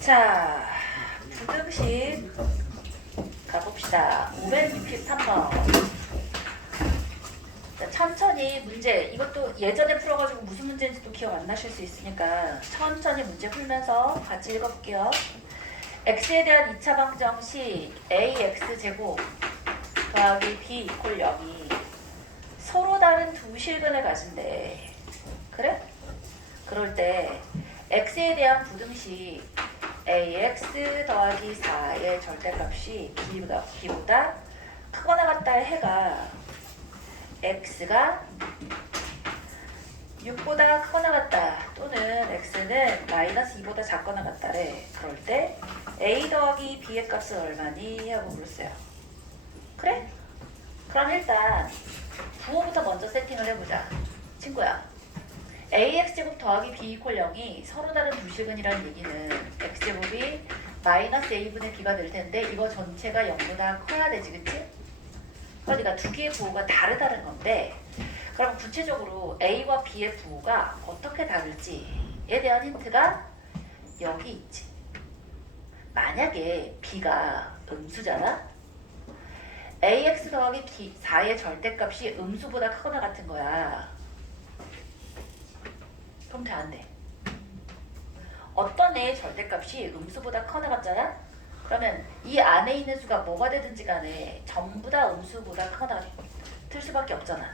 자, 부등식 가봅시다. 563번. 자, 천천히 문제, 이것도 예전에 풀어가지고 무슨 문제인지도 기억 안 나실 수 있으니까 천천히 문제 풀면서 같이 읽어볼게요. x에 대한 2차 방정식 ax제곱 더하기 b 이퀄 0이 서로 다른 두 실근을 가진대. 그래? 그럴 때 x에 대한 부등식 ax 더하기 4의 절대값이 b보다 크거나 같다의 해가 x가 6보다 크거나 같다 또는 x는 마이너스 2보다 작거나 같다래. 그럴 때 a 더하기 b의 값은 얼마니? 하고 물었어요. 그래? 그럼 일단 부호부터 먼저 세팅을 해보자. 친구야, ax제곱 더하기 b 이퀄 0이 서로 다른 두 실근이라는 얘기는 x제곱이 마이너스 a분의 b가 될 텐데 이거 전체가 0보다 커야 되지, 그치? 그러니까 두 개의 부호가 다르다는 건데, 그럼 구체적으로 a와 b의 부호가 어떻게 다를지에 대한 힌트가 여기 있지. 만약에 b가 음수잖아? ax 더하기 b 4의 절대값이 음수보다 크거나 같은 거야. 그럼 돼, 안 돼? 어떤 애의 절대값이 음수보다 커나 같잖아? 그러면 이 안에 있는 수가 뭐가 되든지 간에 전부 다 음수보다 크거나 같을 수밖에 없잖아.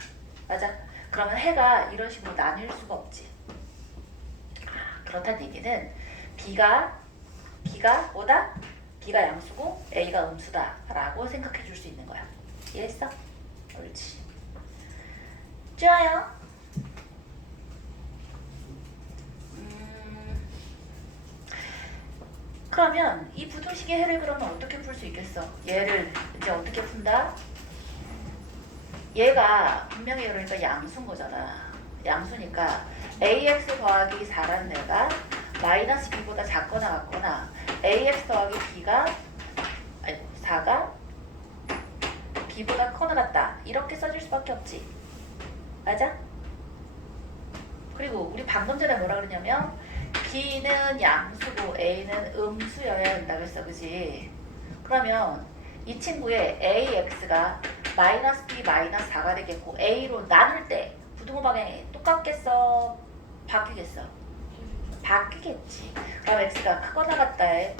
맞아? 그러면 해가 이런 식으로 나뉠 수가 없지. 그렇다는 얘기는 B가 뭐다? B가 양수고 A가 음수다 라고 생각해 줄 수 있는 거야. 이해했어? 옳지. 좋아요. 그러면 이 부등식의 해를 그러면 어떻게 풀 수 있겠어? 얘를 이제 어떻게 푼다? 얘가 분명히 그러니까 양수인 거잖아. 양수니까 ax 더하기 4라는 애가 마이너스 b보다 작거나 같거나 ax 더하기 b가 4가 b보다 커나 같다 이렇게 써줄 수밖에 없지. 맞아? 그리고 우리 방금 전에 뭐라 그러냐면 b는 양수고 a는 음수여야 한다 그랬어, 그지? 그러면 이 친구의 ax가 마이너스 b 마이너스 4가 되겠고 a로 나눌 때 부등호 방향이 똑같겠어? 바뀌겠어? 바뀌겠지. 그럼 x가 크거나 같다에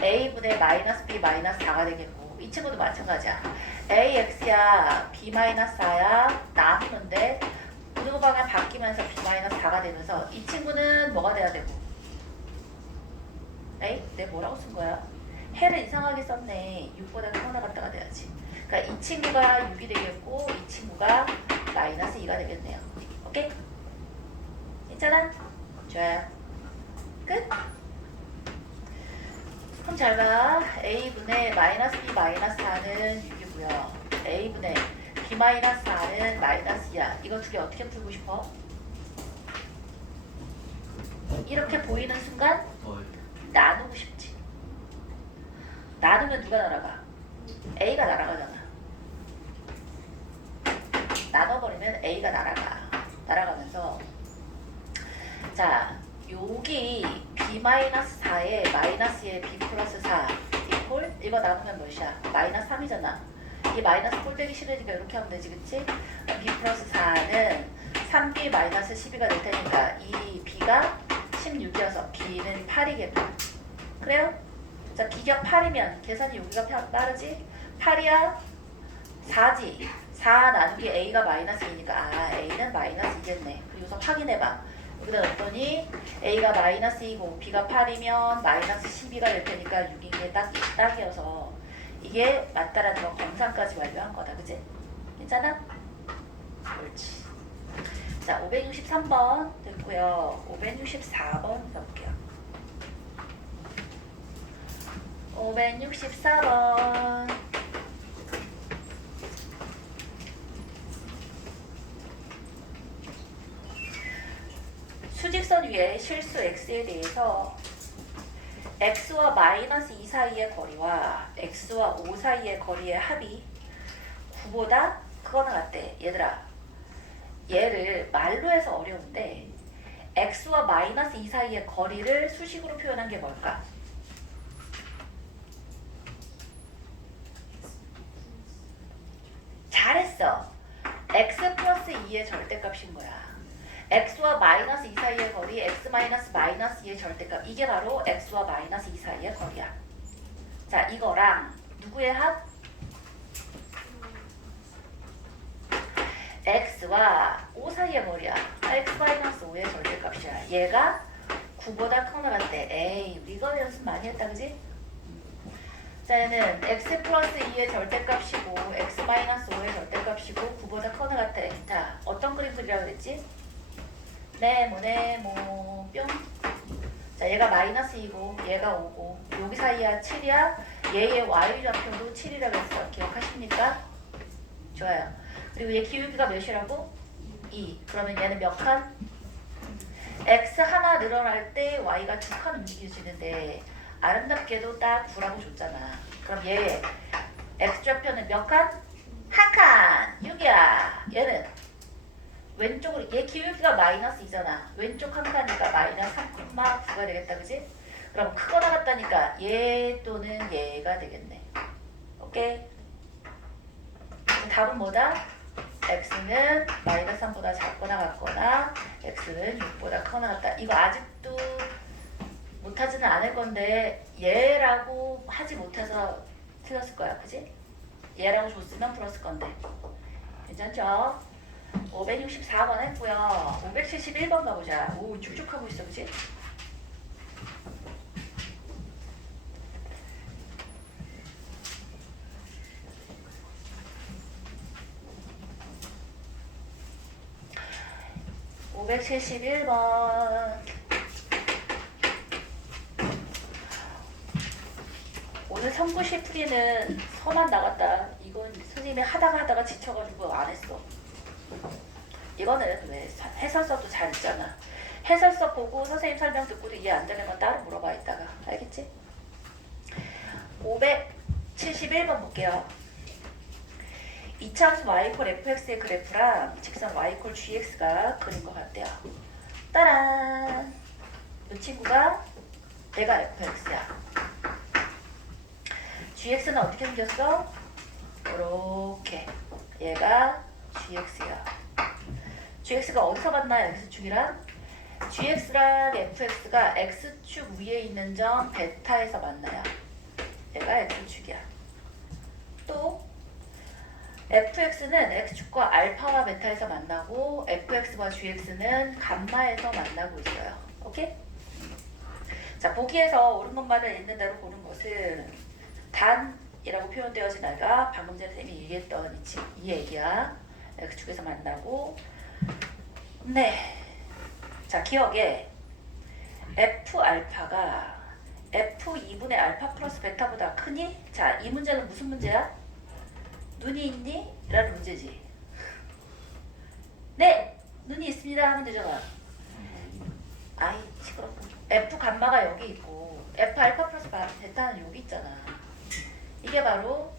a분의 마이너스 b 마이너스 4가 되겠고 이 친구도 마찬가지야. ax야 b 마이너스 4야 나누는데 부등호 방향 바뀌면서 b 마이너스 4가 되면서 이 친구는 뭐가 돼야 되고? 에이? 내가 뭐라고 쓴 거야? 해를 이상하게 썼네. 6보다 크거나 같다가 돼야지. 그러니까 이 친구가 6이 되겠고 이 친구가 마이너스 2가 되겠네요. 오케이? 괜찮아? 좋아요. 끝? 그럼 잘 봐. a분의 마이너스 b 마이너스 4는 6이고요. a분의 b 마이너스 4는 마이너스 2야. 이거 두 개 어떻게 풀고 싶어? 이렇게 보이는 순간 나누고 싶지. 나누면 누가 날아가? a가 날아가잖아. 나눠버리면 a가 날아가면서 자 여기 b-4에 마이너스에 b 플러스 4 이퀄 이거 나누면 몇이야? 마이너스 3이잖아. 이 마이너스 꼴 빼기 싫으니까 이렇게 하면 되지, 그치? b 플러스 4는 3b 마이너스 12가 될 테니까 이 b가 16이어서 b는 8이겠고. 그래요? 자, 비가 8이면 계산이 여기가 빠르지? 8이야? 4지? 4 나누기 a가 마이너스 2니까 아 a는 마이너스 2겠네. 그리고서 확인해봐. 여기다 넣었더니 a가 마이너스 2고 b가 8이면 마이너스 12가 될 테니까 6인 게 딱이어서 이게 맞다라는 거 검산까지 완료한 거다. 그치? 괜찮아? 옳지. 자, 563번 됐고요. 564번 가볼게요. 564번 수직선 위에 실수 x에 대해서 x와 마이너스 2 사이의 거리와 x와 5 사이의 거리의 합이 9보다 크거나 같대. 얘들아, 얘를 말로 해서 어려운데 x와 마이너스 2 사이의 거리를 수식으로 표현한 게 뭘까? x 플러스 2의 절대값인 거야. x와 마이너스 2 사이의 거리, x 마이너스 마이너스 2의 절대값. 이게 바로 x와 마이너스 2 사이의 거리야. 자, 이거랑 누구의 합? x와 5 사이의 거리야. x 마이너스 5의 절대값이야. 얘가 9보다 커 나갈 때. 에이, 우리 이거 연습 많이 했다, 그지? 자, 얘는 x 플러스 2의 절대값이고 x 마이너스 5의 절대값이고 9보다 커 나갈 때. 자, 어떤 그림 그리라고 그랬지? 네모 뿅. 자, 얘가 마이너스 2고 얘가 5고 여기 사이야 7이야. 얘의 y 좌표도 7이라고 했어. 기억하십니까? 좋아요. 그리고 얘 기울기가 몇이라고? 2. 그러면 얘는 몇 칸? x 하나 늘어날 때 y가 2칸 움직여지는데 아름답게도 딱 9라고 줬잖아. 그럼 얘 x 좌표는 몇 칸? 한 칸. 6이야. 얘는 왼쪽으로 얘 기울기가 마이너스 2잖아. 왼쪽 한 칸이니까 마이너스 3,9가 되겠다. 그지? 그럼 크거 나갔다니까 얘 또는 얘가 되겠네. 오케이? 답은 뭐다? x는 마이너스 3보다 작거나 같거나 x는 6보다 크거나 같다. 이거 아직도 못하지는 않을 건데 얘라고 하지 못해서 틀렸을 거야. 그지? 얘라고 줬으면 풀었을 건데. 괜찮죠? 564번 했고요. 571번 가보자. 오, 쭉쭉 하고 있어. 그지? (571번) 오늘 성구시 풀이는 서만 나갔다. 이건 선생님이 하다가 지쳐가지고 안 했어. 이거는 왜 해설서도 잘 있잖아. 해설서 보고 선생님 설명 듣고도 이해 안 되는 건 따로 물어봐 이따가. 알겠지? 571번 볼게요. 이차함수 y 콜 fx의 그래프랑 직선 y 콜 gx가 그린 것 같대요. 따란! 이 친구가 내가 fx야. gx는 어떻게 생겼어? 이렇게. 얘가 gx야. gx가 어디서 만나요? x축이랑? gx랑 fx가 x축 위에 있는 점 베타에서 만나요. 얘가 x축이야. 또 fx는 x축과 알파와 베타에서 만나고 fx와 gx는 감마에서 만나고 있어요. 오케이? 자, 보기에서 옳은 것마다 있는 대로 보는 것은 단이라고 표현되어진 아이가 방금 전에 쌤이 얘기했던 이 얘기야. x축에서 만나고. 네. 자, 기억에 f 알파가 f2분의 알파 플러스 베타보다 크니? 자, 이 문제는 무슨 문제야? 눈이 있니? 라는 문제지. 네! 눈이 있습니다 하면 되잖아. 아이 시끄럽고. f 감마가 여기 있고 f 알파 플러스 베타는 여기 있잖아. 이게 바로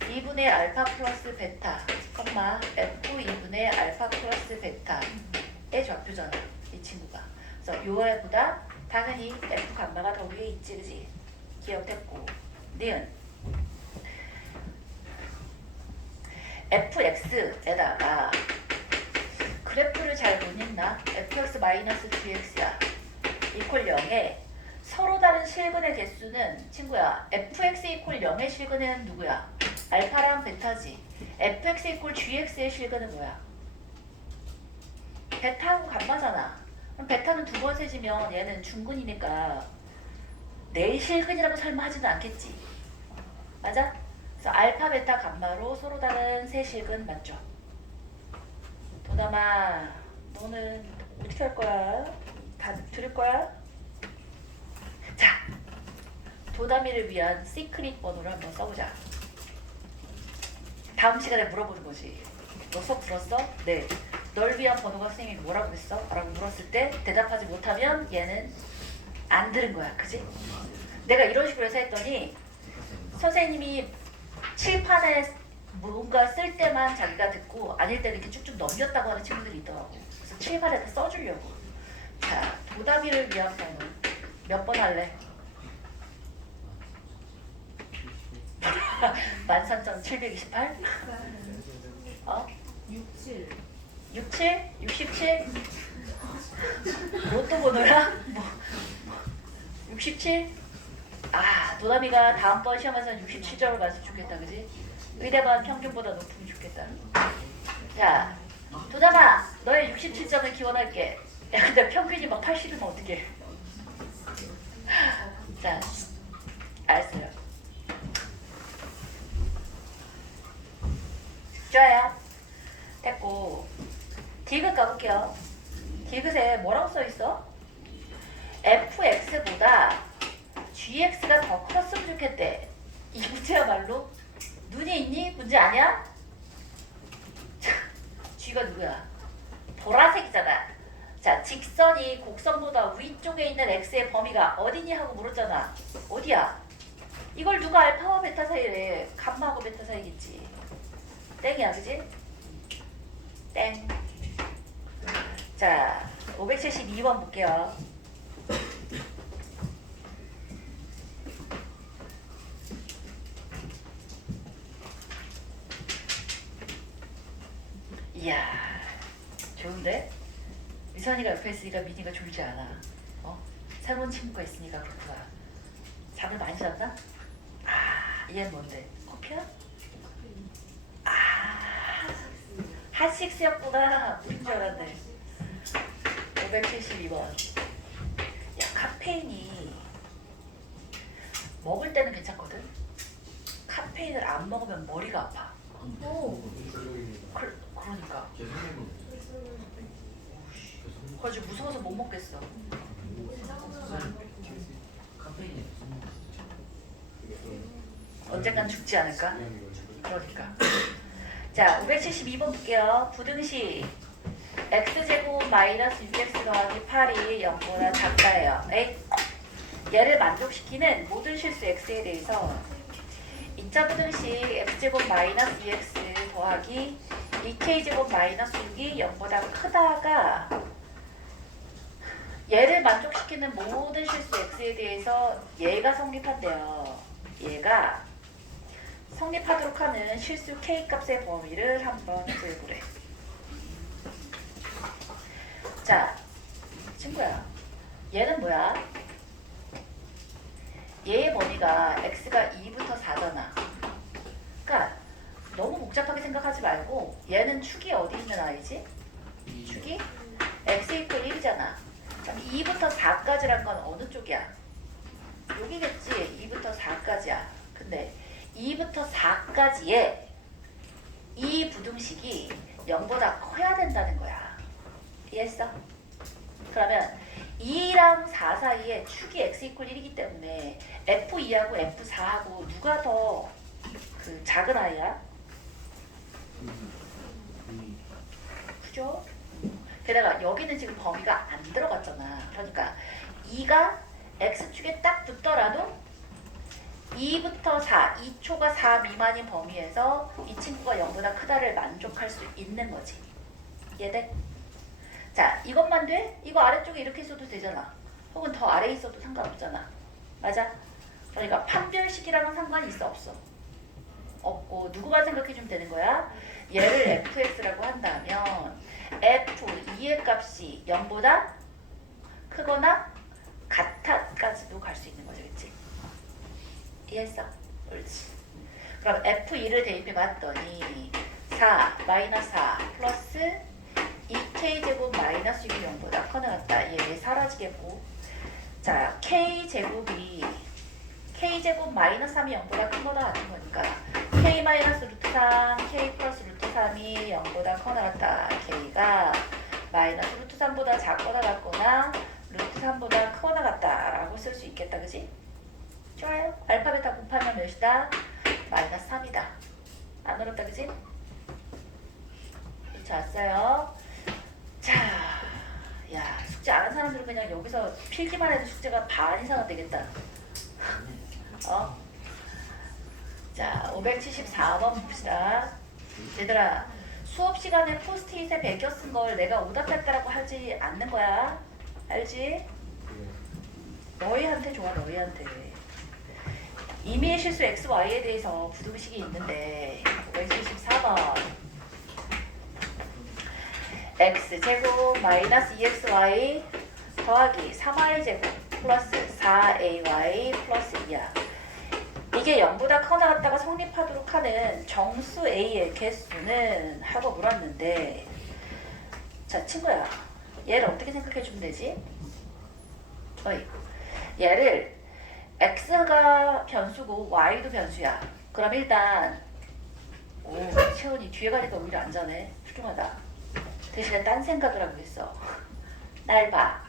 2분의 알파 플러스 베타, 컴마 f2분의 알파 플러스 베타의 좌표잖아. 이 친구가. 그래서 요애보다 당연히 f 감마가 더 위에 있지. 그지? 기억됐고. 니은 fx에다가 그래프를 잘 못 읽나? fx 마이너스 gx야. 이퀄 0에 서로 다른 실근의 개수는 친구야. fx 이퀄 0의 실근은 누구야? 알파랑 베타지. fx 이퀄 gx의 실근은 뭐야? 베타하고 감마잖아. 그럼 베타는 두 번 세지면 얘는 중근이니까 내 실근이라고 설마 하지는 않겠지. 맞아? 그래서 알파, 베타, 감마로 서로 다른 세 실근 맞죠? 도담아, 너는 어떻게 할 거야? 다 들을 거야? 자, 도담이를 위한 시크릿 번호를 한번 써보자. 다음 시간에 물어보는 거지. 너 수업 들었어? 네. 널 위한 번호가 선생님이 뭐라고 그랬어? 라고 물었을 때 대답하지 못하면 얘는 안 들은 거야. 그지? 내가 이런 식으로 해서 했더니 선생님이 칠판에 뭔가 쓸 때만 자기가 듣고 아닐 때는 이렇게 쭉쭉 넘겼다고 하는 친구들이 있더라고. 그래서 칠판에다 써주려고. 자, 도담이를 위한 번호 몇 번 할래? 13,728? 어? 67. 67? 67? 로또 번호야? 67? 아, 도담이가 다음번 시험에서는 67점을 맞으면 좋겠다, 그지? 의대반 평균보다 높으면 좋겠다. 자, 도담아, 너의 67점을 기원할게. 야, 근데 평균이 막 80이면 어떡해? 자, 알았어요. 좋아요. 됐고, 디귿 가볼게요. 디귿에 뭐라고 써있어? fx보다 gx가 더 컸으면 좋겠대. 이 문제야말로 눈이 있니? 문제 아니야? g가 누구야? 보라색이잖아. 자, 직선이 곡선보다 위쪽에 있는 x의 범위가 어디니 하고 물었잖아. 어디야? 이걸 누가 알파와 베타 사이래. 감마하고 베타 사이겠지. 땡이야, 그지? 땡. 자, 572번 볼게요. 이야, 좋은데? 미선이가 옆에 있으니까 미니가 졸지 않아. 새로운 친구가 있으니까 그렇구나. 잠을 많이 잤나? 아, 얘는 뭔데? 커피야? 아, 핫식스였구나. 우린 줄 알았네. 572번. 야, 카페인이 먹을 때는 괜찮거든? 카페인을 안 먹으면 머리가 아파. 그러니까. 그래가지고 무서워서 못 먹겠어. 언젠간 죽지 않을까? 그러니까. 자, 572번 볼게요. 부등식 x제곱 마이너스 6x 더하기 8이 0보다 작다예요. 에이? 얘를 만족시키는 모든 실수 x에 대해서 2차 부등식 x제곱 마이너스 2x 더하기 2k제곱 마이너스 6이 0보다 크다가 얘를 만족시키는 모든 실수 x에 대해서 얘가 성립한대요. 얘가 성립하도록 하는 실수 k 값의 범위를 한번 구해보래. 자, 친구야, 얘는 뭐야? 얘의 범위가 x가 2부터 4잖아. 그러니까 너무 복잡하게 생각하지 말고 얘는 축이 어디 있는 아이지? 축이 x 이퀄 1이잖아. 그럼 2부터 4까지란 건 어느 쪽이야? 여기겠지. 2부터 4까지야. 근데 2부터 4까지의 이 부등식이 0보다 커야 된다는 거야. 이해했어? 그러면 2랑 4 사이에 축이 x 이퀄 1이기 때문에 f2하고 f4하고 누가 더 그 작은 아이야? 그죠? 게다가 여기는 지금 범위가 안 들어갔잖아. 그러니까 2가 x축에 딱 붙더라도 2부터 4, 2초가 4 미만인 범위에서 이 친구가 0보다 크다를 만족할 수 있는 거지. 이해돼? 자, 이것만 돼? 이거 아래쪽에 이렇게 있어도 되잖아. 혹은 더 아래에 있어도 상관없잖아. 맞아? 그러니까 판별식이랑은 상관이 있어? 없어? 없고 누구만 생각해주면 되는 거야? 얘를 fx라고 한다면 f2의 값이 0보다 크거나 같아까지도 갈 수 있는 거죠. 그치? 이해했어? 옳지. 그럼 f2를 대입해 봤더니 4 마이너스 4 플러스 2k제곱 마이너스 6이 0보다 커 나갔다. 얘 사라지겠고. 자, k제곱이 k제곱 마이너스 3이 0보다 큰 거다 같은 거니까 k 마이너스 루트 3, k 플러스 루트 3이 0보다 커 나갔다. k가 마이너스 루트 3보다 작거나 같거나 루트 3보다 크거나 같다 라고 쓸 수 있겠다. 그지? 좋아요. 알파벳 다 곱하면 몇이다? 마이너스 3이다. 안 어렵다. 그지? 자, 왔어요. 자, 야, 숙제 안 한 사람들은 그냥 여기서 필기만 해도 숙제가 반 이상은 되겠다. 자, 574번 봅시다. 얘들아, 수업 시간에 포스트잇에 베껴 쓴 걸 내가 오답했다라고 하지 않는 거야. 알지? 너희한테 좋아, 너희한테. 임의의 실수 x, y에 대해서 부등식이 있는데 574번 x제곱 마이너스 2xy 더하기 3y제곱 플러스 4ay 플러스 2야. 이게 0보다 커 나갔다가 성립하도록 하는 정수 a의 개수는 하고 물었는데, 자 친구야, 얘를 어떻게 생각해 주면 되지? 어이, 얘를 x가 변수고 y도 변수야. 그럼 일단 채원이 뒤에 가니까 오히려 안전해. 훌륭하다. 대신에 딴 생각을 하고 있어. 날 봐.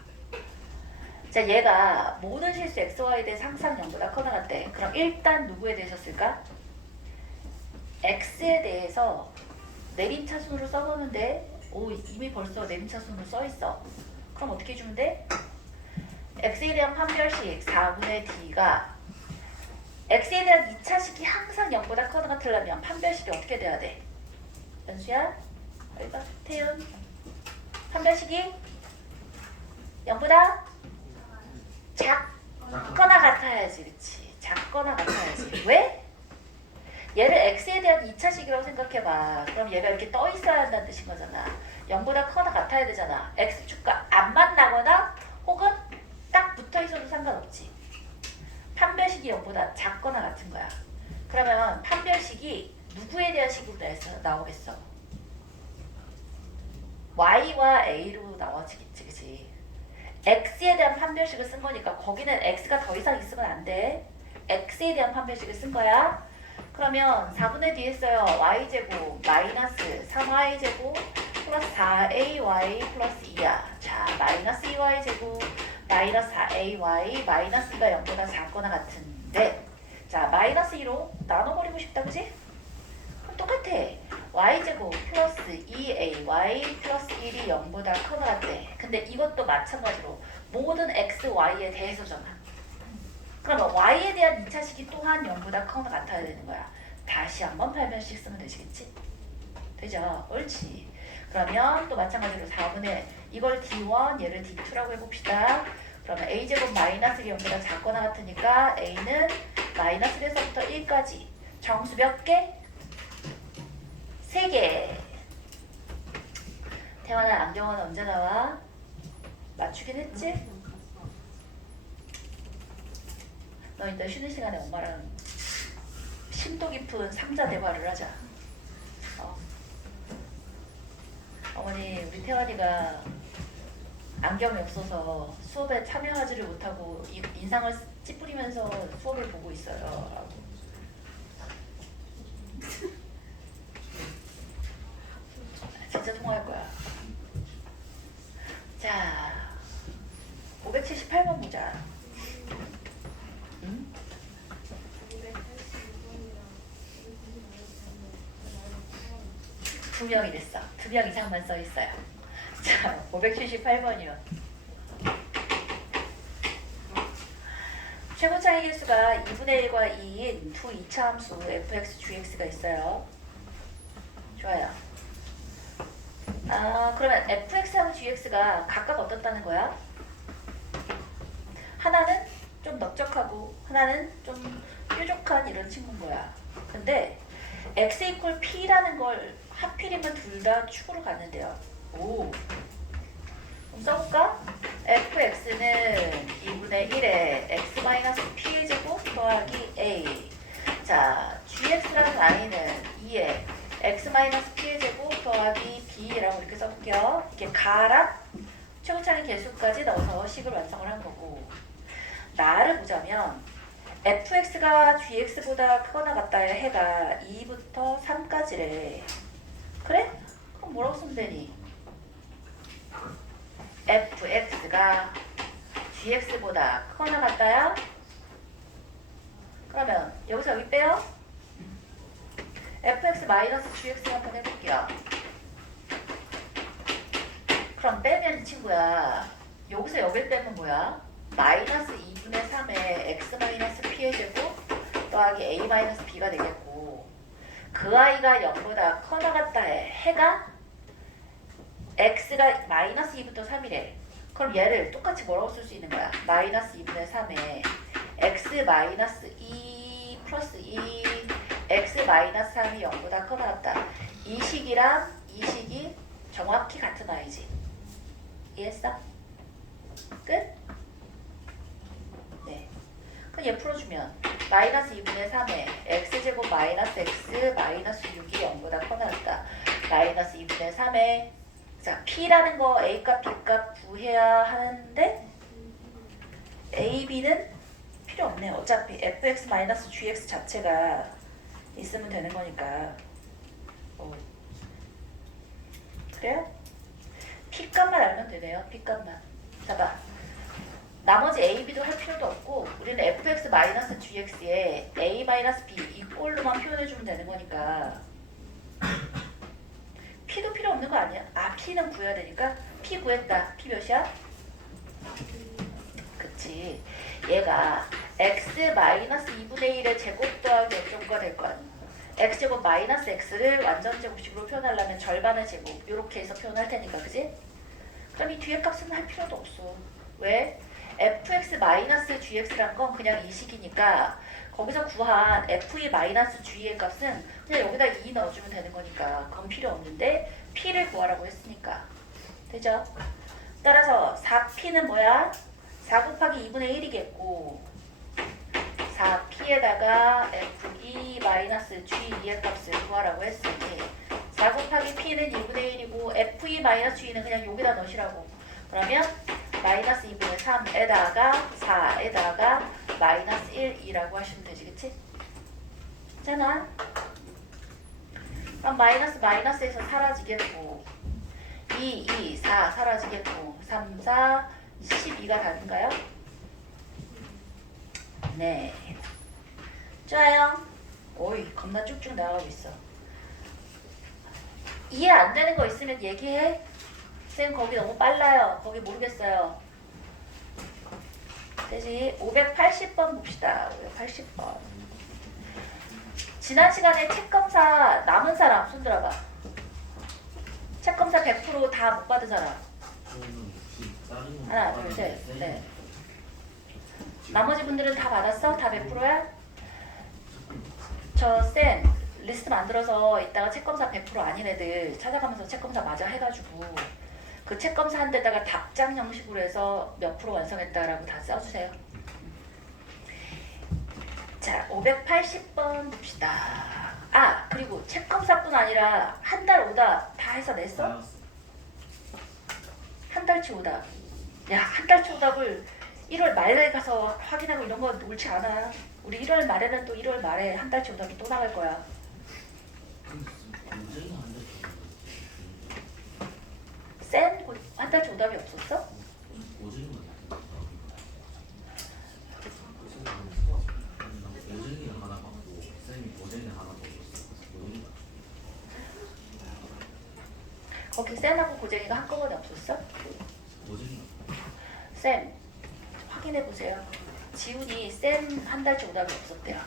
자, 얘가 모든 실수 xy에 대해서 항상 0보다 커 나갔대. 그럼 일단 누구에 대해서 쓸까? x에 대해서 내림차순으로 써보는데, 오, 이미 벌써 내림차순으로 써있어. 그럼 어떻게 해주면 돼? x에 대한 판별식 4분의 d가 x에 대한 2차식이 항상 0보다 커 나가려면 판별식이 어떻게 돼야 돼? 연수야? 여기가 태윤. 판별식이 0보다 작거나 같아야지. 그치? 작거나 같아야지. 왜? 얘를 x에 대한 2차식이라고 생각해봐. 그럼 얘가 이렇게 떠 있어야 한다는 뜻인 거잖아. 0보다 커나 같아야 되잖아. x축과 안 만나거나 혹은 딱 붙어 있어도 상관없지. 판별식이 0보다 작거나 같은 거야. 그러면 판별식이 누구에 대한 식으로 나오겠어? y와 a로 나와지겠지, 그치? x에 대한 판별식을 쓴 거니까 거기는 x가 더 이상 있으면 안 돼. x에 대한 판별식을 쓴 거야. 그러면 4분의 d 했어요. y제곱 마이너스 3y제곱 플러스 4ay 플러스 2야. 자, 마이너스 2y제곱 마이너스 4ay 마이너스 2가 0보다 작거나 같은데, 자, 마이너스 2로 나눠버리고 싶다, 그지? 그럼 똑같아. y제곱 플러스 2ay 플러스 1이 0보다 커나 같대. 근데 이것도 마찬가지로 모든 x, y에 대해서잖아. 그러면 y에 대한 2차식이 또한 0보다 커나 같아야 되는 거야. 다시 한번 팔변식 쓰면 되시겠지? 되죠? 옳지. 그러면 또 마찬가지로 4분의 이걸 d1, 얘를 d2라고 해봅시다. 그러면 a제곱 마이너스 0보다 작거나 같으니까 a는 마이너스 1에서부터 1까지 정수 몇 개? 3개. 태환아, 안경은 언제 나와? 맞추긴 했지? 너 이따 쉬는 시간에 엄마랑 심도 깊은 상자 대화를 하자. 어머니, 우리 태환이가 안경이 없어서 수업에 참여하지를 못하고 인상을 찌푸리면서 수업을 보고 있어요. 라고. 진짜 통화할 거야. 자, 578번 보자. 응? 두 명이 됐어. 2명 이상만 써 있어요. 자, 578번이요. 최고 차이 개수가 2분의 1과 2인 두 이차 함수 fx, gx가 있어요. 좋아요. 그러면 fx하고 gx가 각각 어떻다는 거야? 하나는 좀 넓적하고 하나는 좀 뾰족한 이런 친구인 거야. 근데 x 이퀄 p라는 걸 하필이면 둘 다 축으로 갔는데요. 오. 그럼 써볼까? fx는 2분의 1에 x-p의 제곱 더하기 a. 자, gx라는 i는 2에 x-p의 제곱 더하기 b라고 이렇게 써볼게요. 이게 가랑 최고차이 개수까지 넣어서 식을 완성을 한 거고, 나를 보자면 fx가 gx보다 크거나 같다의 해가 2부터 3까지래. 그래? 그럼 뭐라고 쓰면 되니? fx가 gx보다 크거나 같다야? 그러면 여기서 여기 빼요? fx 마이너스 gx 한번 해볼게요. 그럼 빼면 친구야, 여기서 여길 빼면 뭐야? 마이너스 2분의 3에 x 마이너스 p의 제곱 더하기 a 마이너스 b가 되겠고, 그 아이가 0보다 커나 같다의 해가 x가 마이너스 2부터 3이래. 그럼 얘를 똑같이 뭐라고 쓸 수 있는 거야? 마이너스 2분의 3에 x 마이너스 2 플러스 2 x 마이너스 3이 0보다 커나 같다. 이 식이랑 이 식이 정확히 같은 i지. 이해했어? 끝? 네. 그럼 얘 풀어주면 마이너스 2분의 3에 x제곱 마이너스 x 마이너스 6이 0보다 커나왔다. 마이너스 2분의 3에 자 p라는 거 a값 b값 구해야 하는데 a, b는 필요 없네. 어차피 fx 마이너스 gx 자체가 있으면 되는 거니까. 그래요? p값만 알면 되네요. p값만. 봐봐. 나머지 a, b도 할 필요도 없고 우리는 fx 마이너스 gx에 a 마이너스 b 이 꼴로만 표현해주면 되는 거니까 p도 필요 없는 거 아니야? 아 p는 구해야 되니까 p 구했다. p 몇이야? 그치. 얘가 x 마이너스 2분의 1의 제곱 더하기 어쩌고가 될 거 아니야. x제곱 마이너스 x를 완전 제곱식으로 표현하려면 절반의 제곱 이렇게 해서 표현할 테니까 그지? 그럼 이 뒤에 값은 할 필요도 없어. 왜? fx 마이너스 gx란 건 그냥 이 식이니까 거기서 구한 f2 마이너스 g의 값은 그냥 여기다 2 넣어주면 되는 거니까 그건 필요 없는데 p를 구하라고 했으니까 되죠? 따라서 4p는 뭐야? 4 곱하기 2분의 1이겠고 4p에다가 f2 마이너스 g2의 값을 구하라고 했으니 4 곱하기 p는 2분의 1이고 f2 마이너스 g는 그냥 여기다 넣으시라고. 그러면 마이너스 2분의 3에다가 4에다가 마이너스 1이라고 하시면 되지, 그치? 괜찮아? 그럼 마이너스 마이너스에서 사라지겠고 2, 4 사라지겠고 3, 4, 12가 답인가요? 네. 좋아요. 오이, 겁나 쭉쭉 나가고 있어. 이해 안 되는 거 있으면 얘기해. 쌤 거기 너무 빨라요. 거기 모르겠어요. 되지? 580번 봅시다. 580번. 지난 시간에 책검사 남은 사람 손 들어봐. 책검사 100% 다 못 받은 사람. 하나, 둘, 셋, 넷. 나머지 분들은 다 받았어? 다 100%야? 저 쌤 리스트 만들어서 이따가 책검사 100% 아닌 애들 찾아가면서 책검사 맞아 해가지고 그 책검사 한 데다가 답장 형식으로 해서 몇 프로 완성했다라고 다 써주세요. 자, 580번 봅시다. 아, 그리고 책검사뿐 아니라 한 달 오답 다 해서 냈어? 한 달치 오답. 야, 한 달치 오답을 1월 말에 가서 확인하고 이런 거 옳지 않아. 우리 1월 말에는 또 1월 말에 한 달치 오답이 또 나갈 거야. 센 한 달치 오답이 없었어? 거기 쌤하고 고쟁이가 한꺼번에 없었어? 쌤 확인해 보세요. 지훈이 쌤 한 달치 오답이 없었대요.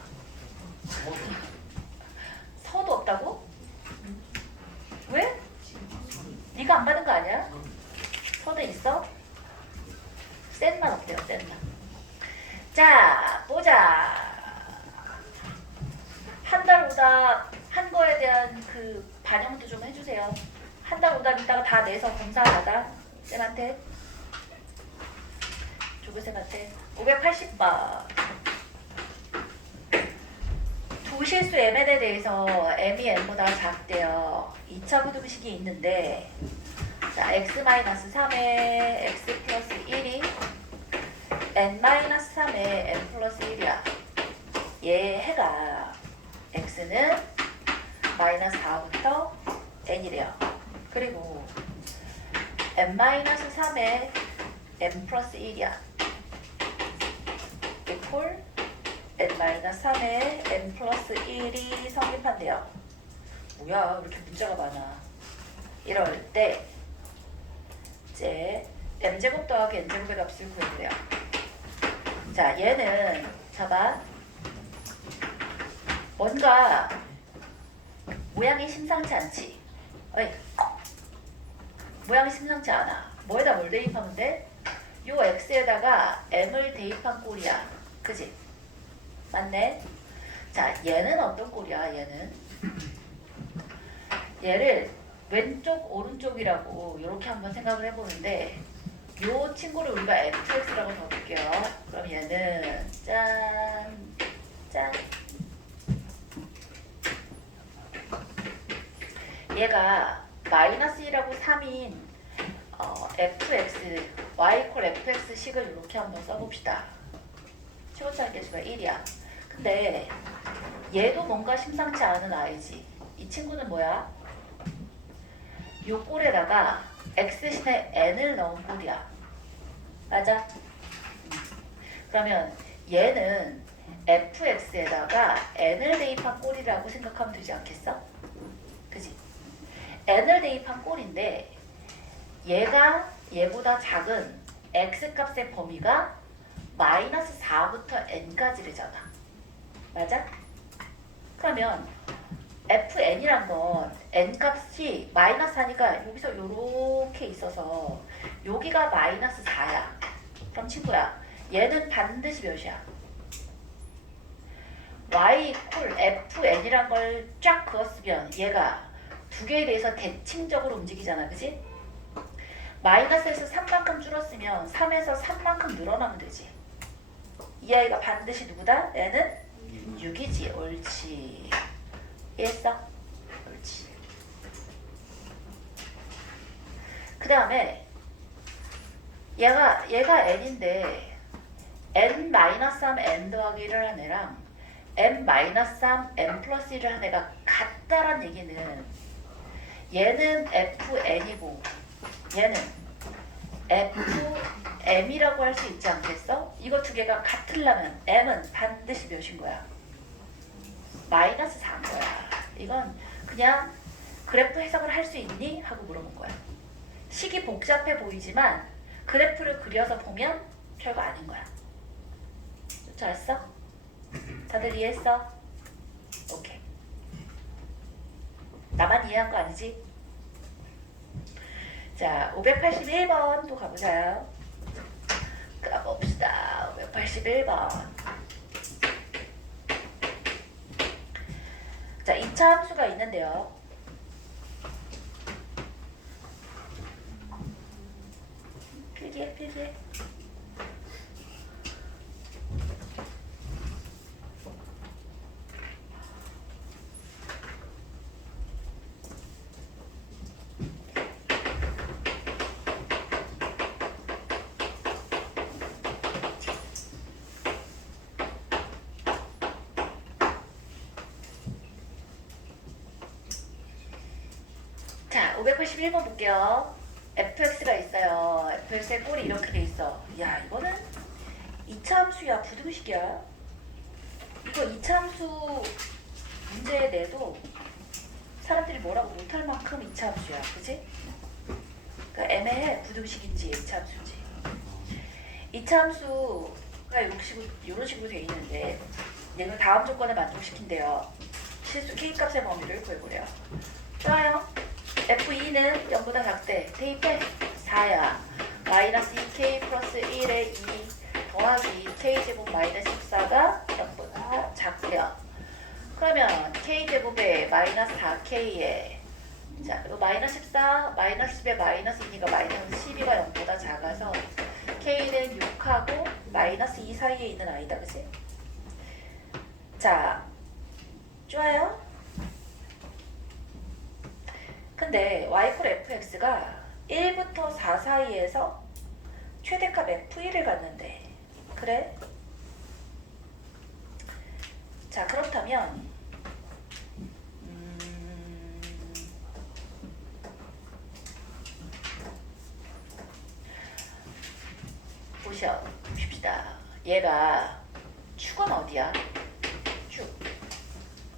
서도 없다고? 왜? 네가 안 받은 거 아니야? 서도 있어? 쌤만 없대요. 쌤만. 자 보자. 한 달 오답 한 거에 대한 그 반영도 좀 해주세요. 한 달 오답 이따가 다 내서 검사하다 쌤한테. 조교쌤한테. 580번. 두 실수 mn에 대해서 m이 n보다 작대요. 2차 부등식이 있는데 자 x-3에 x 플러스 1이 n-3에 n 플러스 1이야. 얘 해가 x는 마이너스 4부터 n이래요. 그리고 n-3에 n 플러스 1이야. 이퀄 n-3에 n 플러스 1이 성립한대요. 뭐야 왜 이렇게 문자가 많아. 이럴 때 이제 m제곱 더하기 n제곱의 값을 구해보래요. 자 얘는 봐봐. 뭔가 모양이 심상치 않지? 어이, 모양이 심상치 않아. 뭐에다 뭘 대입하면 돼? 요 x에다가 m을 대입한 꼴이야. 그지? 맞네? 자 얘는 어떤 꼴이야? 얘는 얘를 왼쪽 오른쪽이라고 이렇게 한번 생각을 해보는데 요 친구를 우리가 fx라고 적을게요. 그럼 얘는 짠, 짠. 얘가 마이너스 1하고 3인 fx, y 콜 fx 식을 이렇게 한번 써봅시다. 최고차항 계수가 1이야. 근데 얘도 뭔가 심상치 않은 아이지. 이 친구는 뭐야? 요 꼴에다가 x 대신에 n을 넣은 꼴이야. 맞아? 그러면 얘는 fx에다가 n을 대입한 꼴이라고 생각하면 되지 않겠어? 그지? n을 대입한 꼴인데 얘가 얘보다 작은 x 값의 범위가 마이너스 4부터 n까지래잖아. 맞아? 그러면 fn이란 건 n 값이 마이너스 4니까 여기서 요렇게 있어서 여기가 마이너스 4야. 그럼 친구야, 얘는 반드시 몇이야? y 콜 fn이란 걸 쫙 그었으면 얘가 두 개에 대해서 대칭적으로 움직이잖아. 그지? 마이너스에서 3만큼 줄었으면 3에서 3만큼 늘어나면 되지. 이 아이가 반드시 누구다? 얘는 6이지. 옳지. 이해했어? 옳지. 그 다음에 얘가 n인데 n-3 n 더하기 1을 한 애랑 n-3 n 플러스 1을 한 애가 같다란 얘기는 얘는 fn이고 얘는 fm이라고 할 수 있지 않겠어? 이거 두 개가 같으려면 m은 반드시 몇인 거야? 마이너스 4인 거야. 이건 그냥 그래프 해석을 할 수 있니? 하고 물어본 거야. 식이 복잡해 보이지만 그래프를 그려서 보면 별거 아닌 거야. 잘했어? 다들 이해했어? 오케이. 나만 이해한 거 아니지? 자, 581번 또 가보자요. 가봅시다. 581번. 자, 2차 함수가 있는데요. 필기해, 필기해. 자, 581번 볼게요. fx가 있어요. fx의 꼴이 이렇게 돼 있어. 야, 이거는 2차 함수야. 부등식이야. 이거 2차 함수 문제에 내도 사람들이 뭐라고 못할 만큼 2차 함수야. 그지? 그러니까 애매해. 부등식인지 2차 함수인지. 2차 함수가 이런 식으로 돼 있는데 얘는 다음 조건을 만족시킨대요. 실수 k값의 범위를 구해보래요. 좋아요. F2는 0보다 작대. 대입해. 4야. 마이너스 2K 플러스 1의 2 더하기 K제곱 마이너스 14가 0보다 작대요. 그러면 K제곱에 마이너스 4K에 자, 그리고 마이너스 14, 마이너스 10에 마이너스 2니까 마이너스 12가 0보다 작아서 K는 6하고 마이너스 2 사이에 있는 아이다. 그치? 자, 좋아요. 근데 y 콜 fx가 1부터 4 사이에서 최대값 f1을 갖는데 그래? 자, 그렇다면 봅시다. 얘가 축은 어디야?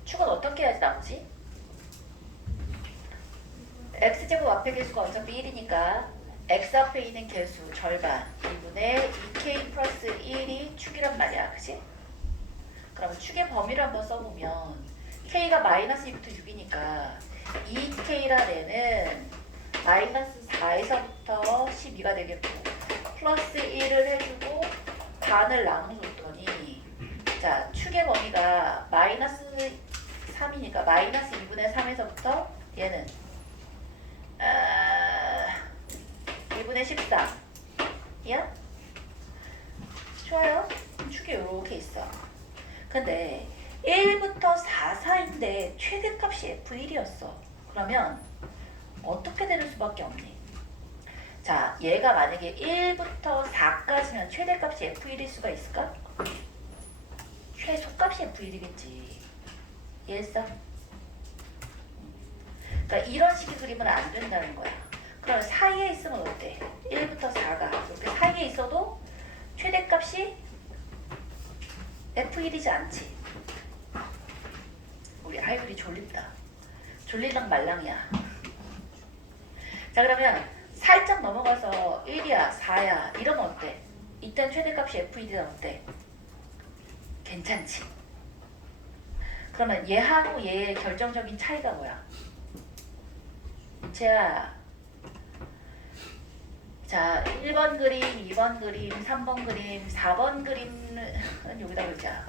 축은 어떻게 해야지 나오지? x제곱 앞에 개수가 어차피 1이니까 x 앞에 있는 개수 절반 2분의 2k 플러스 1이 축이란 말이야. 그치? 그럼 축의 범위를 한번 써보면 k가 마이너스 2부터 6이니까 2k란 애는 마이너스 4에서부터 12가 되겠고 플러스 1을 해주고 반을 나눠줬더니 자, 축의 범위가 마이너스 3이니까 마이너스 2분의 3에서부터 얘는 2분의 14. 야? 좋아요. 축이 이렇게 있어. 근데 1부터 4 사이인데 최대값이 F1이었어. 그러면 어떻게 되는 수밖에 없니? 자, 얘가 만약에 1부터 4까지면 최대값이 F1일 수가 있을까? 최소값이 F1이겠지. 이해했어? 그러니까 이런 식의 그림은 안 된다는 거야. 그럼 사이에 있으면 어때? 1부터 4가 이렇게 사이에 있어도 최대값이 F1이지 않지. 우리 하이브리 졸린다. 졸리랑 말랑이야. 자, 그러면 살짝 넘어가서 1이야 4야 이러면 어때? 이땐 최대값이 F1이면 어때? 괜찮지. 그러면 얘하고 얘의 결정적인 차이가 뭐야? 자, 1번 그림, 2번 그림, 3번 그림, 4번 그림은 여기다 그리자.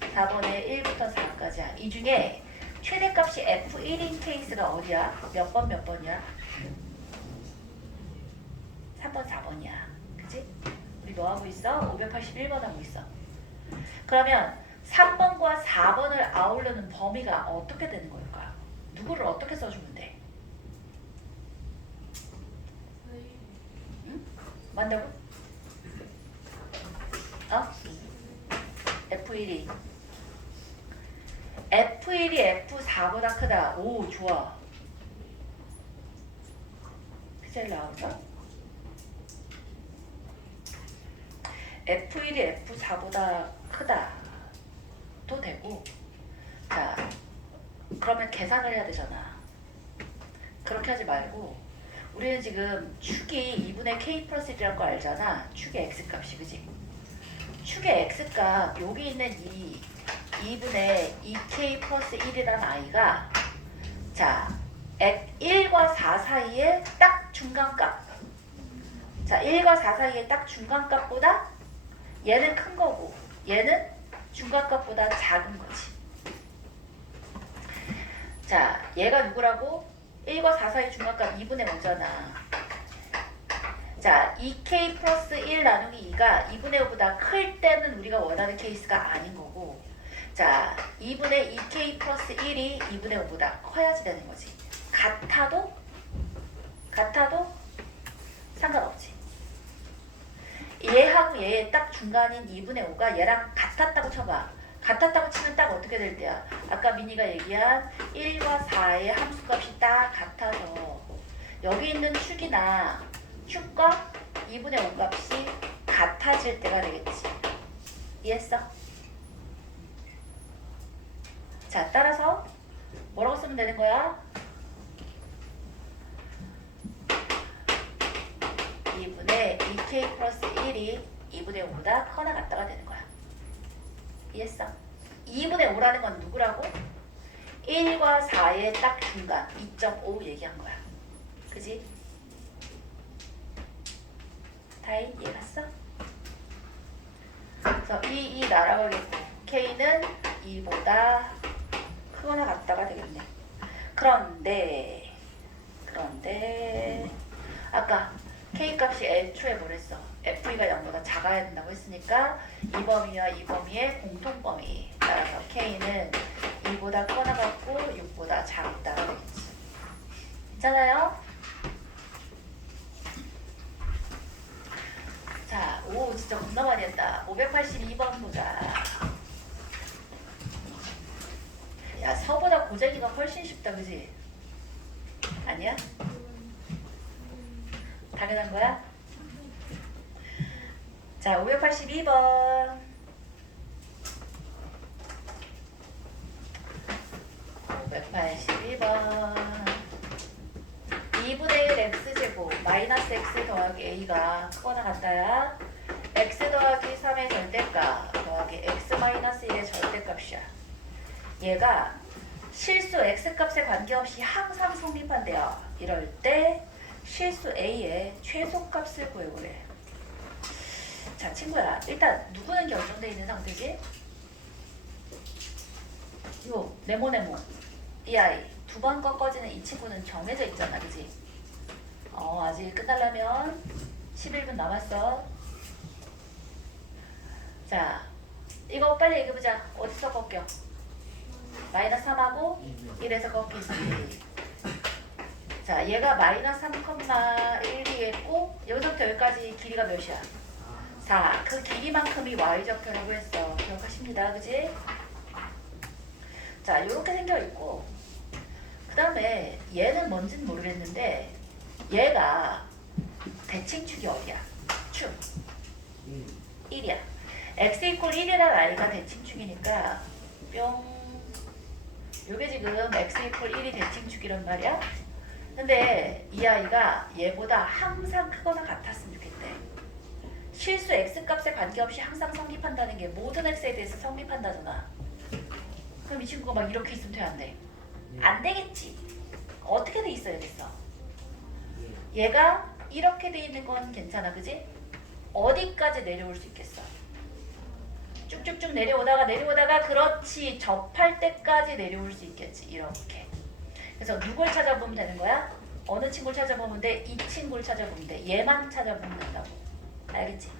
4번에 1부터 4까지야. 이 중에 최대값이 F1인 케이스가 어디야? 몇 번이야? 3번, 4번이야. 그치? 우리 뭐 하고 있어? 581번 하고 있어. 그러면 3번과 4번을 아우르는 범위가 어떻게 되는 걸까? 누구를 어떻게 써주면 돼? 응? 맞다고? 어? F1이 F4보다 크다. 오, 좋아. 픽셀 나올까? F1이 F4보다 크다. 도 되고. 자, 그러면 계산을 해야 되잖아. 그렇게 하지 말고 우리는 지금 축이 2분의 K 플러스 1이라는 거 알잖아. 축의 X값이, 그지? 축의 X값, 여기 있는 이 2분의 2K 플러스 1이라는 아이가 자, 1과 4 사이에 딱 중간값. 자, 1과 4 사이에 딱 중간값보다 얘는 큰 거고 얘는 중간값보다 작은 거지. 자, 얘가 누구라고? 1과 4 사이 중간값 2분의 5잖아. 자, 2K 플러스 1 나누기 2가 2분의 5보다 클 때는 우리가 원하는 케이스가 아닌 거고, 자, 2분의 2K 플러스 1이 2분의 5보다 커야지 되는 거지. 같아도 상관없지. 얘하고 얘의 딱 중간인 2분의 5가 얘랑 같았다고 쳐봐. 같았다고 치면 딱 어떻게 될 때야? 아까 미니가 얘기한 1과 4의 함수값이 딱 같아서 여기 있는 축이나 축과 2분의 5 값이 같아질 때가 되겠지. 이해했어? 자, 따라서 뭐라고 쓰면 되는 거야? 2분의 2K 플러스 1이 2분의 5보다 커나 같다가 되는 거야. 이해했어? 2분의 5라는 건 누구라고? 1과 4의 딱 중간 2.5 얘기한 거야. 그지? 다이 이해 갔어? 그래서 이 날아가겠고 K는 2보다 크거나 같다가 되겠네. 그런데 아까 K값이 애초에 뭐랬어? F2가 0보다 작아야 된다고 했으니까 이 범위와 이 범위의 공통범위 따라서 K는 2보다 커나 같고 6보다 작다가 되겠지. 있잖아요? 자, 오 진짜 겁나 많이 했다. 582번 보자. 야, 서보다 고재기가 훨씬 쉽다, 그지? 아니야? 당연한 거야? 자, 582번. 582번. 2분의 1 x제곱 마이너스 x 더하기 a가 크거나 같다야. x 더하기 3의 절대값 더하기 x 마이너스 1의 절대값이야. 얘가 실수 x값에 관계없이 항상 성립한대요. 이럴 때 실수 a의 최소값을 구해보래. 자, 친구야, 일단 누구는 결정돼 있는 상태지? 요 네모네모 이 아이 두 번 꺾어지는 이 친구는 정해져 있잖아, 그지? 아직 끝나려면 11분 남았어. 자, 이거 빨리 얘기해보자. 어디서 꺾여? 마이너스 3하고 1에서 꺾이지. 자, 얘가 마이너스 3,1이 했고 여기서부터 여기까지 길이가 몇이야? 4. 그 길이만큼이 y좌표라고 했어. 기억하십니다. 그지? 자, 요렇게 생겨있고 그 다음에 얘는 뭔지는 모르겠는데 얘가 대칭축이 어디야? 축 1이야. x 이퀄 1이라는 아이가 대칭축이니까 뿅. 요게 지금 x 이퀄 1이 대칭축이란 말이야. 근데 이 아이가 얘보다 항상 크거나 같았으면 좋겠대. 실수 x 값에 관계없이 항상 성립한다는 게 모든 x에 대해서 성립한다잖아. 그럼 이 친구가 막 이렇게 있으면 돼, 안 돼? 안 되겠지. 어떻게 돼 있어야겠어? 얘가 이렇게 돼 있는 건 괜찮아, 그지? 어디까지 내려올 수 있겠어? 쭉쭉쭉 내려오다가 그렇지, 접할 때까지 내려올 수 있겠지. 이렇게. 그래서 누굴 찾아보면 되는 거야? 어느 친구를 찾아보면 돼? 이 친구를 찾아보면 돼. 얘만 찾아보면 된다고. 알겠지?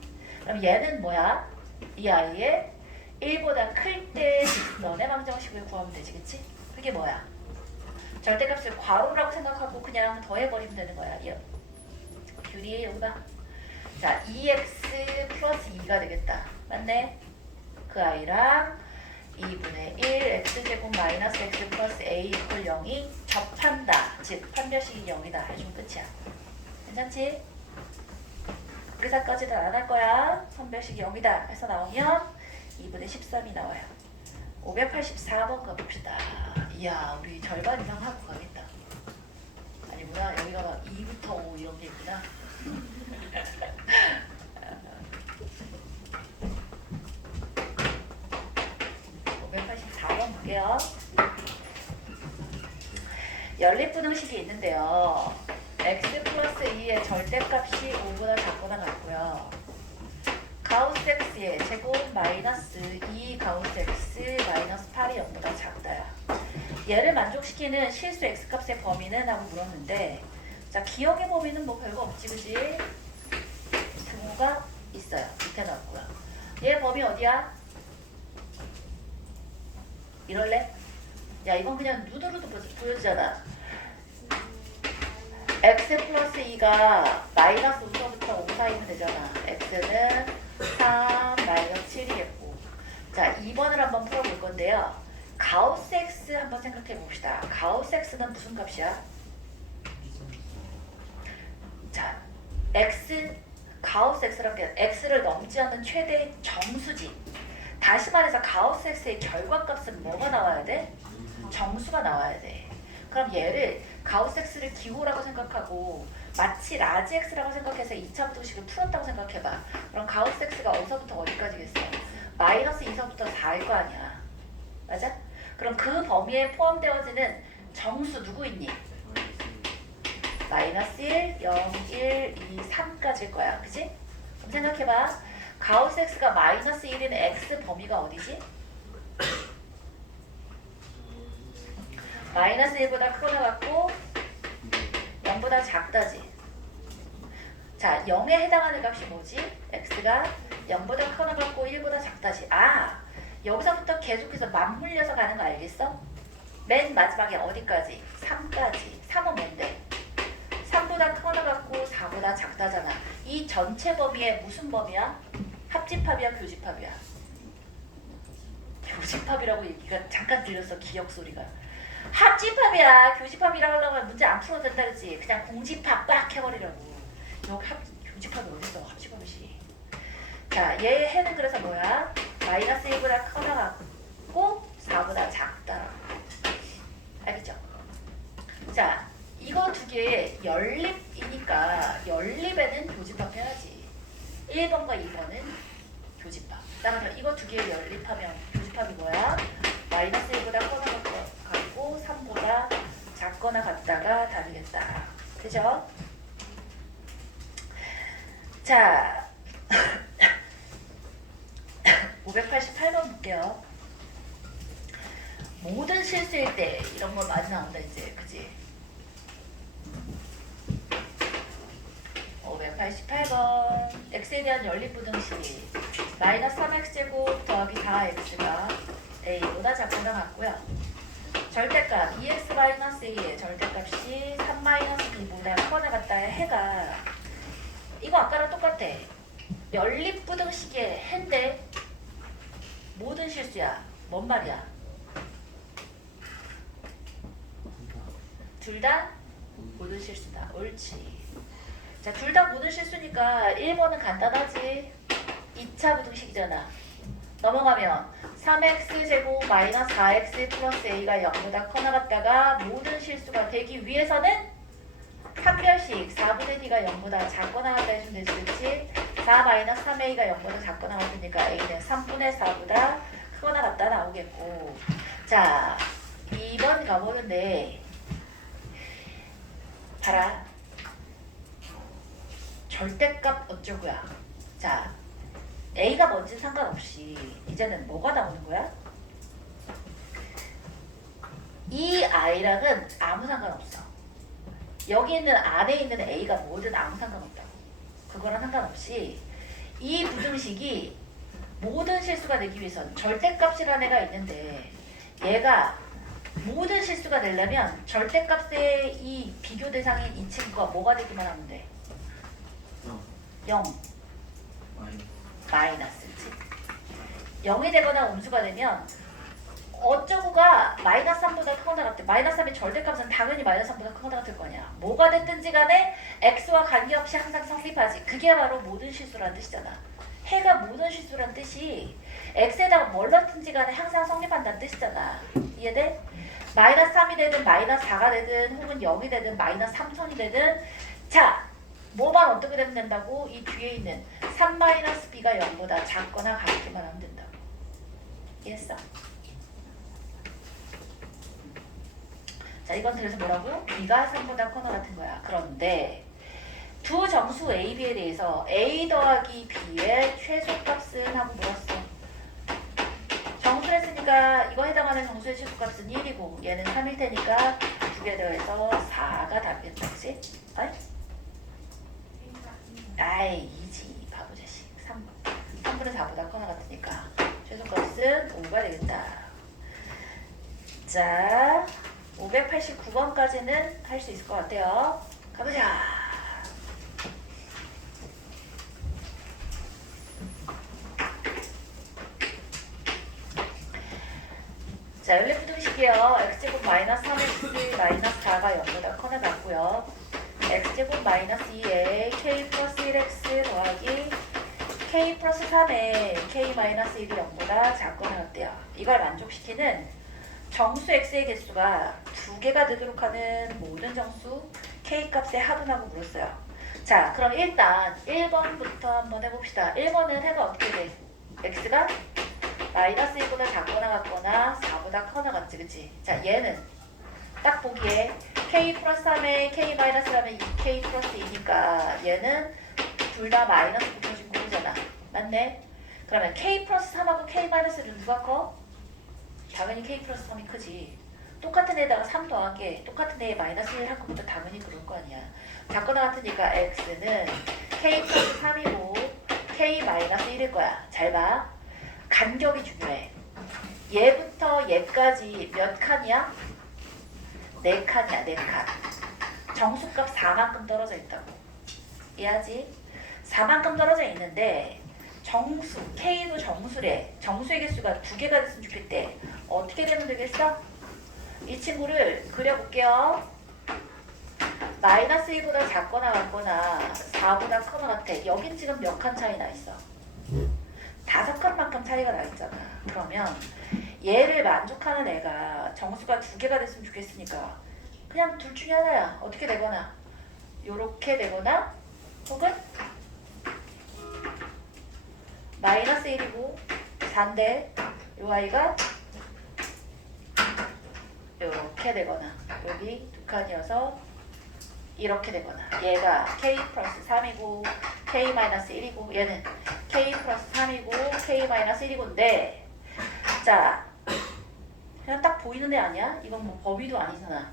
그럼 얘는 뭐야? 이 아이의 1보다 클 때 직선의 방정식을 구하면 되지, 그치? 그게 뭐야? 절대값을 괄호라고 생각하고 그냥 더해버리면 되는 거야. 귤이 여기 봐. 자, 2x 플러스 2가 되겠다. 맞네? 그 아이랑 2분의 1 x제곱 마이너스 x 플러스 a 이퀄 0이 접한다. 즉 판별식이 0이다. 해주면 끝이야. 괜찮지? 의사까지는 안 할 거야. 선별식이 0이다 해서 나오면 2분의 13이 나와요. 584번 가봅시다. 이야, 우리 절반 이상 하고 가겠다. 아니구나. 여기가 막 2부터 5 이런 게 있구나. 584번 볼게요. 연립분응식이 있는데요. x 플러스 2의 절대값이 5보다 작거나 같고요. 가우스 x의 제곱 마이너스 2 가우스 x 마이너스 8이 0보다 작다야. 얘를 만족시키는 실수 x값의 범위는? 하고 물었는데, 자, 기억의 범위는 뭐 별거 없지, 그지? 등호가 있어요. 밑에 놨고요. 얘 범위 어디야? 이럴래? 야, 이건 그냥 누드루드 보여주잖아. x 플러스 2가 마이너스 5서부터 5 사이면 되잖아. x는 3 마이너스 7이겠고. 자, 2번을 한번 풀어볼 건데요. 가우스 x 한번 생각해 봅시다. 가우스 x는 무슨 값이야? 자, x 가우스 x란 게 x를 넘지 않는 최대 정수지. 다시 말해서 가우스 x의 결과값은 뭐가 나와야 돼? 정수가 나와야 돼. 그럼 얘를 가우스 x를 기호라고 생각하고 마치 라지 x라고 생각해서 2차 부등식을 풀었다고 생각해봐. 그럼 가우스 x가 어디서부터 어디까지겠어? 마이너스 2서부터 4일 거 아니야. 맞아? 그럼 그 범위에 포함되어지는 정수 누구 있니? 마이너스 1, 0, 1, 2, 3까지일 거야. 그치? 그럼 생각해봐. 가우스 x가 마이너스 1인 x 범위가 어디지? 마이너스 1보다 크거나 같고 0보다 작다지. 자, 0에 해당하는 값이 뭐지? x가 0보다 크거나 같고 1보다 작다지. 아, 여기서부터 계속해서 맞물려서 가는 거 알겠어? 맨 마지막에 어디까지? 3까지. 3은 뭔데? 3보다 크거나 같고 4보다 작다잖아. 이 전체 범위의 무슨 범위야? 합집합이야, 교집합이야? 교집합이라고 얘기가 잠깐 들렸어. 기억 소리가. 합집합이야. 교집합이라고 하려고 하면 문제 안 풀어도 된다 그랬지. 그냥 공집합 빡 해버리라고. 여기 교집합이 어딨어? 합집합이지. 자, 얘 해는 그래서 뭐야? 마이너스 1보다 크거나 같고 4보다 작다. 알겠죠? 자, 이거 두 개 연립이니까 연립에는 교집합 해야지. 1번과 2번은 교집합. 따라서 이거 두 개 연립하면 교집합이 뭐야? 마이너스 1보다 크거나 같고 3보다 작거나 같다가 답이겠다. 그죠? 자, 588번 볼게요. 모든 실수일 때 이런 거 많이 나온다 이제. 그지? 588번 x에 대한 연립부등식 마이너스 3x제곱 더하기 4x가 a보다 작거나 같고요. 절대값 2x 마이너스 a의 절대값이 3 마이너스 b보다 크거나 같다의 해가 이거 아까랑 똑같아. 연립부등식의 해인데 모든 실수야. 뭔 말이야? 둘 다 모든 실수다. 옳지. 자, 둘 다 모든 실수니까 1번은 간단하지. 2차 부등식이잖아. 넘어가면 3x제곱 마이너스 4x 플러스 a가 0보다 커나 같다가 모든 실수가 되기 위해서는 한별씩 4분의 d가 0보다 작거나 같다 해주면 되지. 그치? 4 마이너스 3a가 0보다 작거나 같으니까 a는 3분의 4보다 크거나 같다 나오겠고. 자, 2번 가보는데 봐라. 절대값 어쩌고야. 자, a가 뭔지 상관없이 이제는 뭐가 나오는 거야? 이 i랑은 아무 상관없어. 여기 있는 안에 있는 a가 뭐든 아무 상관없다고. 그거랑 상관없이 이 부등식이 모든 실수가 되기 위해선 절대값이라는 애가 있는데 얘가 모든 실수가 되려면 절대값의 이 비교 대상인 이 친구가 뭐가 되기만 하면 돼? 0 마이너스지. 0이 되거나 음수가 되면 어쩌고가 마이너스 3보다 크거나 같대. 마이너스 3의 절대값은 당연히 마이너스 3보다 크거나 같을 거 아니야. 뭐가 됐든지 간에 x와 관계없이 항상 성립하지. 그게 바로 모든 실수란 뜻이잖아. 해가 모든 실수란 뜻이 x에다가 뭘 넣든지 간에 항상 성립한다는 뜻이잖아. 이해돼? 마이너스 3이 되든 마이너스 4가 되든 혹은 0이 되든 마이너스 3선이 되든 자, 뭐만 어떻게 되면 된다고? 이 뒤에 있는 3 마이너스 b가 0보다 작거나 같기만 하면 된다고. 이해했어? 자, 이건 그래서 뭐라고? b가 3보다 커나 같은 거야. 그런데 두 정수 a, b에 대해서 a 더하기 b의 최소값은 하고 물었어. 정수를 했으니까 이거 해당하는 정수의 최소값은 1이고 얘는 3일 테니까 두 개 더해서 4가 답이겠다. 그치? 아이 2지 바보 자식. 3분의 4보다 커나 같으니까 최소값은 5가 되겠다. 자, 589번까지는 할 수 있을 것 같아요. 가보자. 자, 연립부등식이요. x제곱 마이너스 3x 마이너스 4가 0보다 커나 같고요. x제곱 마이너스 2에 k 플러스 1x 더하기 k 플러스 3에 k 마이너스 1이 0보다 작거나 같대요. 이걸 만족시키는 정수 x의 개수가 두 개가 되도록 하는 모든 정수 k 값의 합은하고 물었어요. 자, 그럼 일단 1번부터 한번 해봅시다. 1번은 해가 어떻게 돼? x가 마이너스 1보다 작거나 같거나 4보다 커나 같지, 그치? 자, 얘는 딱 보기에 k 플러스 3에 k 마이너스 3에 2k 플러스 2니까 얘는 둘 다 마이너스 붙여진 꼴이잖아. 맞네? 그러면 k 플러스 3하고 k 마이너스 1은 누가 커? 당연히 k 플러스 3이 크지. 똑같은 애에다가 3 더하게 똑같은 애에 마이너스 1 할 것보다 당연히 그럴 거 아니야. 작거나 같으니까 x는 k 플러스 3이고 k 마이너스 1일 거야. 잘 봐. 간격이 중요해. 얘부터 얘까지 몇 칸이야? 4칸이야. 4칸. 정수값 4만큼 떨어져 있다고. 이해하지? 4만큼 떨어져 있는데 정수, K도 정수래. 정수의 개수가 두 개가 됐으면 좋겠대. 어떻게 되면 되겠어? 이 친구를 그려볼게요. 마이너스 1보다 작거나 같거나 4보다 커나 같아. 여긴 지금 몇 칸 차이 나 있어? 5칸만큼 차이가 나 있잖아. 그러면 얘를 만족하는 애가 정수가 두 개가 됐으면 좋겠으니까 그냥 둘 중에 하나야. 어떻게 되거나 요렇게 되거나 혹은 마이너스 1이고 4인데 요 아이가 요렇게 되거나 여기 두 칸이어서 이렇게 되거나 얘가 k 플러스 3이고 k 마이너스 1이고 얘는 k 플러스 3이고 k 마이너스 1이고인데 자 그냥 딱 보이는 애 아니야? 이건 뭐 범위도 아니잖아.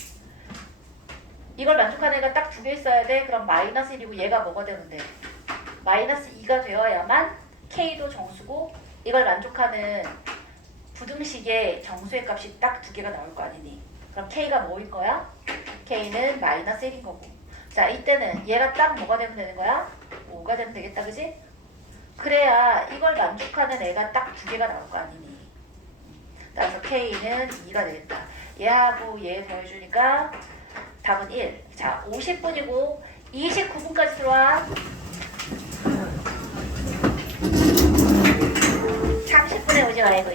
이걸 만족하는 애가 딱 두 개 있어야 돼. 그럼 마이너스 1이고 얘가 뭐가 되면 돼? 마이너스 2가 되어야만 K도 정수고 이걸 만족하는 부등식의 정수의 값이 딱 두 개가 나올 거 아니니. 그럼 K가 뭐일 거야? K는 마이너스 1인 거고. 자, 이때는 얘가 딱 뭐가 되면 되는 거야? 5가 되면 되겠다, 그지? 그래야 이걸 만족하는 애가 딱 두 개가 나올 거 아니니. 따라서 K는 2가 되겠다. 얘하고 얘 더해주니까 답은 1. 자, 50분이고 29분까지 들어와. 30분에 오지 말고